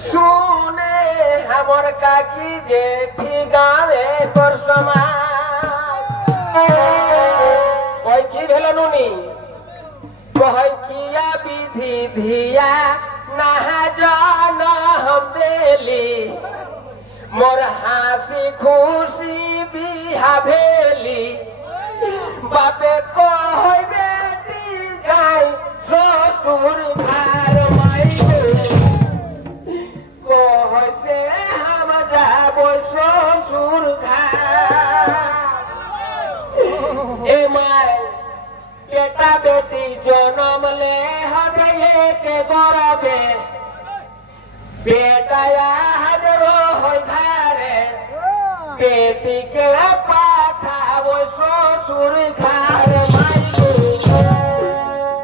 सुने हमर काकी जेठी गावे तोर समाज कोई की भेलो नुनी कोई किया विधि धिया नहा जान हम देली मोर हासी खुशी बिहा भेली बापे को बेटी जाय ससुर घर माई से हम जाबो ससुर घर ए माय बेटा बेटी जन्म ले हबे के गरबे बेटा हाजरो हो घरे बेटी के पाठाबो ससुर घर माई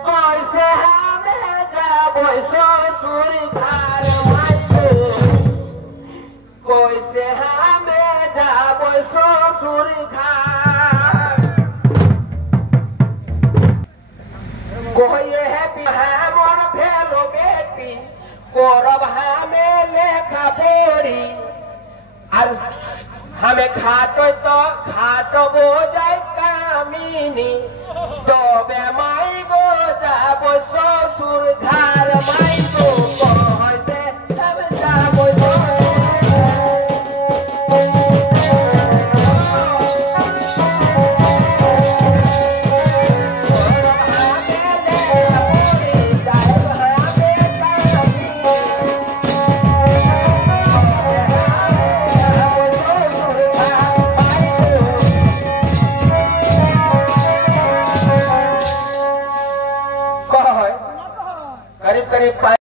कैसे हमें जाबो ससुर घर माई कैसे हमें जाबो ससुर घर कोई है बिहार मोर भेलो बेटी कोरब हमें लेखा बोरी और हमें खाटो तो खाटो बो जाए कामिनी तो बे माई गो जाबो ससुर घर माई गो कहते तब जाबो करीब करीब